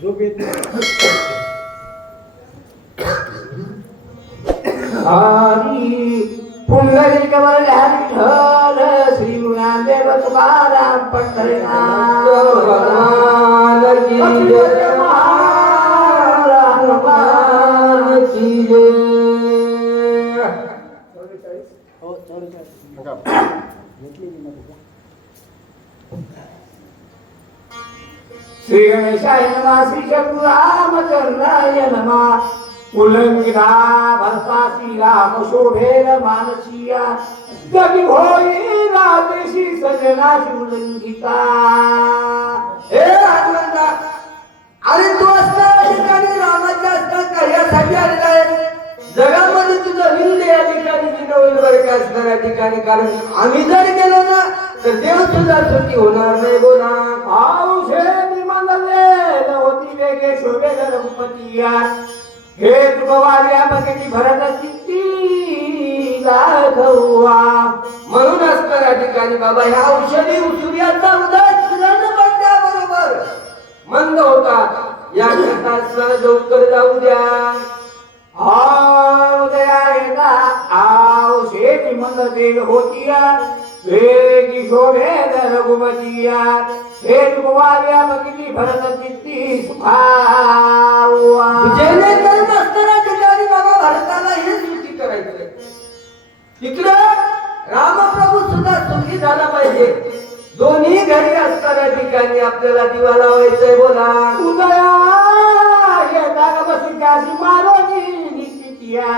झोप येत हरी पुंडलिक वरल्या विठ्ठल श्री ज्ञानदेव तुकाराम पंढरीनाथ भगवान की जय भगवान की जय चौवेचाळीस हो. चौवेचाळीस घेतली की ना तुझ्या श्री गणेशाय नमः श्री शकुरामचंद्राय नमः भरता श्रीराम शोभेर मानसिया जगी होई राजेशी सजनाशी उल्लंघिता। हे अरे तू असता ठिकाणी रामाच्या असता कार्यासाठी आलेला आहे. जगामध्ये तुझं हिंद या ठिकाणी चिन्ह का असणार या ठिकाणी? कारण आम्ही जर गेलो ना तर देव सुद्धा सुखी होणार नाही बोला. होती वेगे शोभे रघुपतिया हे तुकवाल्या पकेची भरत किती दाखवा म्हणून तर या ठिकाणी बाबा ह्या औषधी सूर्याचा उदय सूर्यानं पडल्याबरोबर मंद होता. या करता लवकर जाऊ द्या. उदया औषधी मंगले होतीया. वेगी शोभे रघुपतिया हे तुकवार्या बकेची भरत किती जेणेकरून असणाऱ्या ठिकाणी बाबा भारताला हे सुखी करायचंय. तिकडं रामप्रभू सुद्धा सुखी झाला पाहिजे. दोन्ही घरी असणाऱ्या ठिकाणी आपल्याला दिवा लावायचंय बोला. उदया येतात बसिकाशी मारोनी नित्या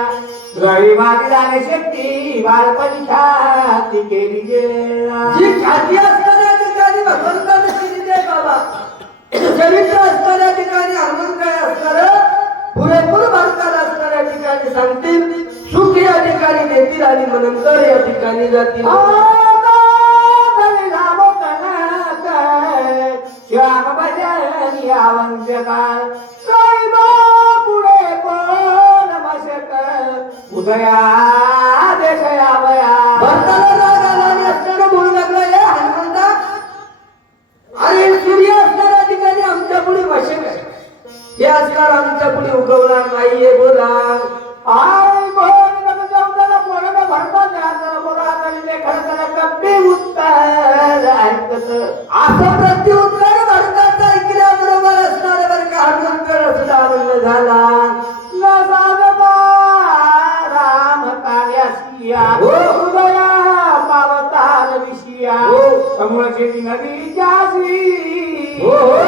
रवी मारी जाणे शक्ती बालपणी ख्याती केली गेला जी ख्याती असणाऱ्या ठिकाणी भगवंतानं आहे बाबा. चरित्र असणाऱ्या ठिकाणी काय असणार? पुरेपूर भारताला असणाऱ्या ठिकाणी सांगतील सुख या ठिकाणी देतील आणि नंतर या ठिकाणी जातील. श्याम भजन यावंत पुढे कोण मशक उदया उगवणार नाहीये बोला. आय बोल बोला कप्पी उत्तर ऐकत असं प्रत्युत्तर ऐकल्याबरोबर असणार बरं का? हनुमंतर आनंद झाला. राम कार्यासिया हो. पावतार विषया. हो. कमळची नदी जासी हो, हो.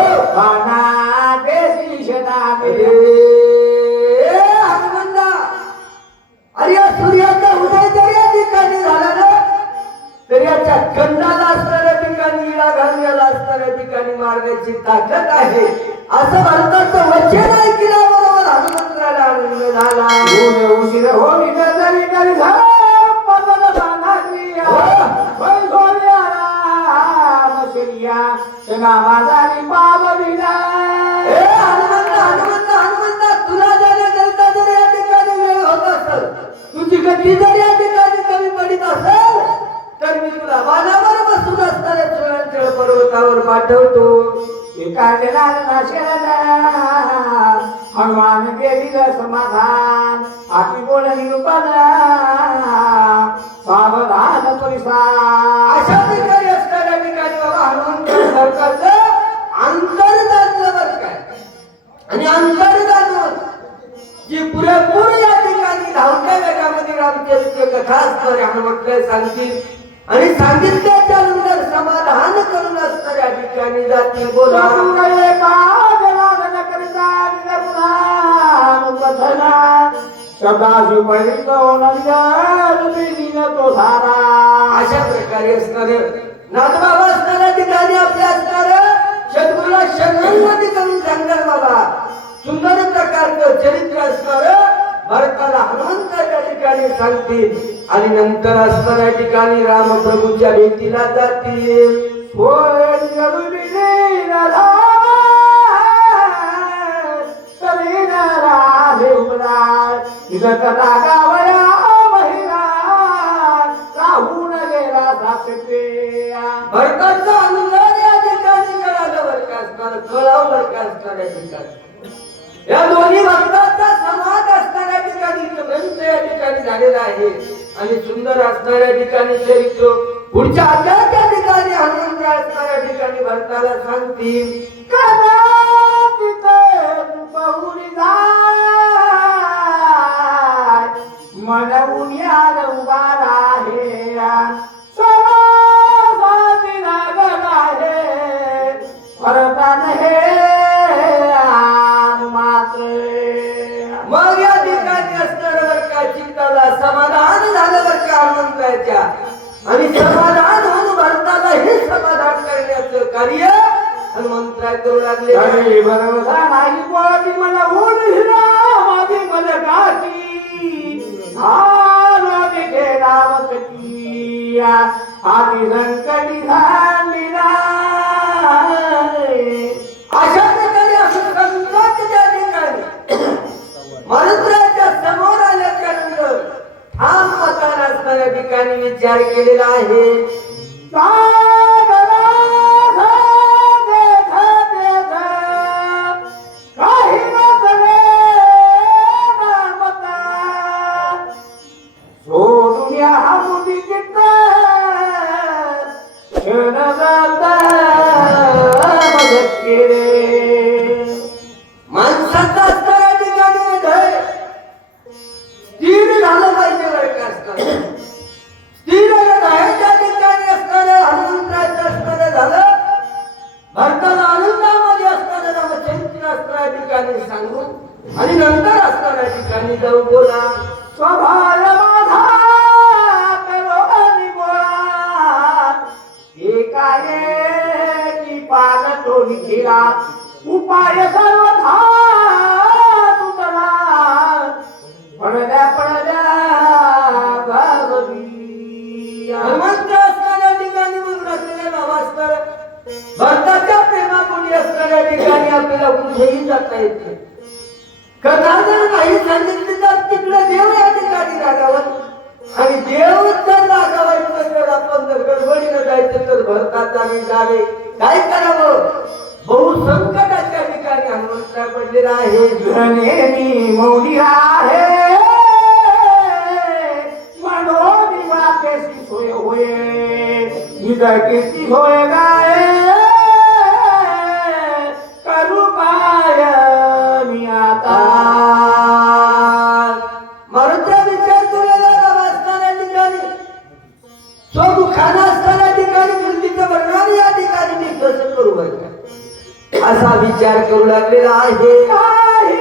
एकाला नाशेला हनुमान केलील समाधान आपली बोल निरूपण सावधान परिसा अशा ठिकाणी असणाऱ्या ठिकाणी बाबा हनुमंत सरकारचं काय आणि अंतर्जातून जी पुरेपूर या ठिकाणी धावत्या वेगामध्ये रामचरित्र कथा असणारे हनुमंत सांगतील. आणि सांगितल्याच्या नंतर असणाऱ्या ठिकाणी जातील बोला तो सारा. अशा प्रकारे असणार. नाथबाबा असणाऱ्या ठिकाणी आपल्या असणार. शत्रूला शरणांमध्ये करून सांगणार बाबा. सुंदर प्रकारचं चरित्र असणार. भरताला हनुमंताच्या ठिकाणी सांगतील. आणि नंतर असणाऱ्या ठिकाणी रामप्रभूच्या भेटीला जातील. या दोन्ही भक्तांचा समाज असणाऱ्या ठिकाणी ग्रंथ या ठिकाणी झालेला आहे आणि सुंदर असणाऱ्या ठिकाणी चरित्र पुढच्या आध्यात्मिक ठिकाणी हनुमान असणाऱ्या ठिकाणी भक्ताला सांगतील अरे भरवसा नाही कोणी मला ऊन हिरा माझी आलो तिथे आधी संकटी झाली. अशा प्रकारे असं संकट त्या ठिकाणी. मनुष्याच्या समोर आल्याच्यानंतर ठाम मतान असणाऱ्या ठिकाणी विचार केलेला आहे. प्रेमापोटी ठिकाणी आपल्याला कुठेही जाता येत नाही. कथा जर नाही सांगितली तर तिकडे देव या ठिकाणी रागावत आणि देव जर रागावायचं तर आपण जर गडबडीनं जायचं तर भरतात आणि जावे. काय करावं? बहुसंकटाच्या ठिकाणी हनुमंतरा पडलेला आहे. धनेनी मौनी आहे. मनोनी वाटेसी सोय होय. निदकेची होय. स्वमुखानं असणाऱ्या ठिकाणी वृत्तीचं वर्णन या ठिकाणी मी कसं करू का? असा विचार करू लागलेला आहे. काही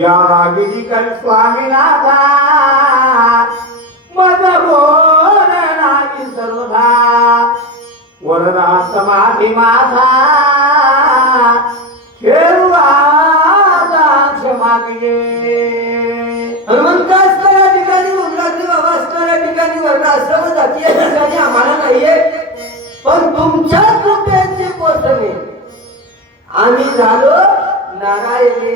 या रागिनी कर स्वामीनाथा? मद नागी सर्वधा वरदा समाधी माझा. ठेवा मागे हनुमंत असणाऱ्या ठिकाणी उल्हासनी बाबा असणाऱ्या ठिकाणी वर्ण आश्रम ठिकाणी आम्हाला नाहीये. पण तुमच्या कृपेचे पोचणे आम्ही झालो नारायणी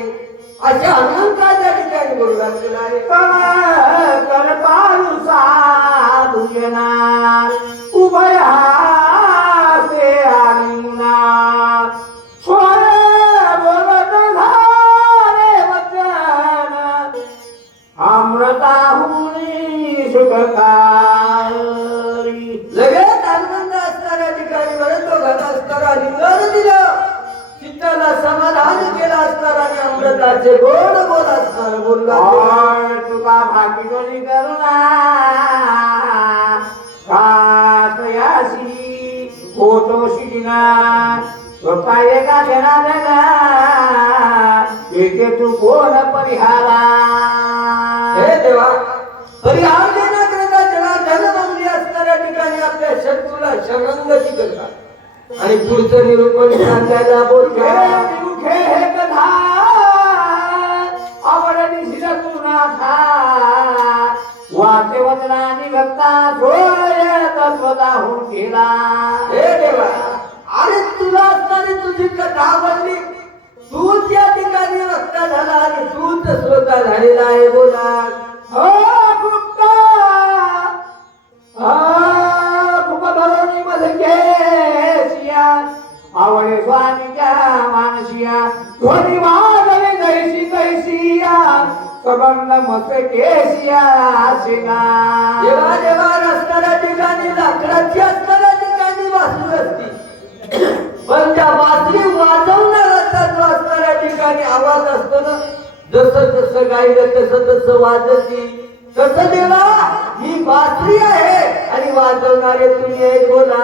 अशा अनंताच्या ठिकाणी बोलू लागलेला कळ कर पारुसा तुझना उभया करुणा शिना स्वतः एका तू कोण परिहारा? हे देवा परिहार देण्याकरिता त्याला धनबंदी असणाऱ्या ठिकाणी आपल्या शत्रूला शरंगती करतात. आणि पुढचं निरूपण सांगायला बोलतो. मुखे केला हे देवा अरे तुला असणारी तुझी कथा बनली तूच या ठिकाणी रस्ता झाला आणि तूच स्वतः झालेला आहे बोला. हो गुप्ता. भरणी मध्ये सिया आवडे मानसिया ध्वनी वाजले सबंध मत केसिया सिंगा देवा देवा असणाऱ्या ठिकाणी लाकडाची असणाऱ्या ठिकाणी वासरू असती पण त्या वासरी वाजवणारा जो असणाऱ्या ठिकाणी आवाज असतो ना जसं जसं गायलं तसं तसं वाजती तसं देवा ही बासरी आहे आणि वाजवणारे तुम्ही बोला.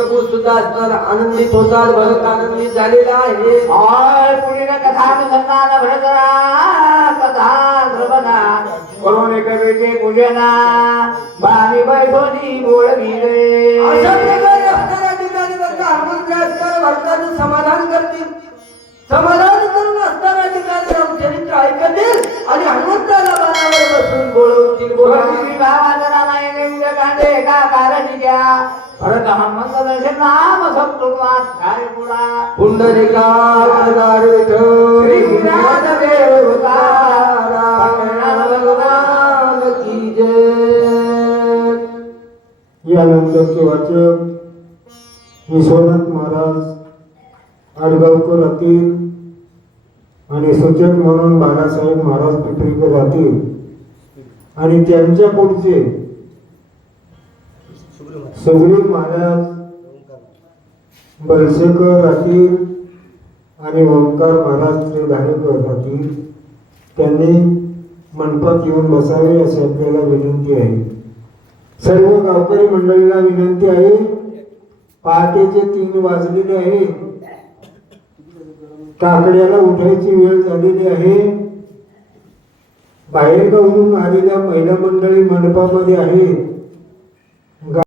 प्रभू सुद्धा असणार आनंदित होतात भरत आनंदित झालेला आहे. और पुढील कथानुसंधान भरतरा कथा श्रवणा करून कवीचे पूजना बाणी बैठोनी बोळविले अशा यानंतरचे वाचक विश्वनाथ महाराज आडगावकर राहतील आणि सूचक म्हणून बाळासाहेब महाराज पिपरीकर राहतील. आणि त्यांच्या पुढचे सुग्रीव महाराज बलसेकर राहतील आणि ओंकार महाराज श्री धारेकर राहतील. त्यांनी मंडपात येऊन बसावे अशी आपल्याला विनंती आहे. सर्व गावकरी मंडळीला विनंती आहे. पहाटेचे तीन वाजलेले आहे. काकड्याला उठायची वेळ झालेली आहे. बाहेरगावून आलेल्या महिला मंडळी मंडपामध्ये आहे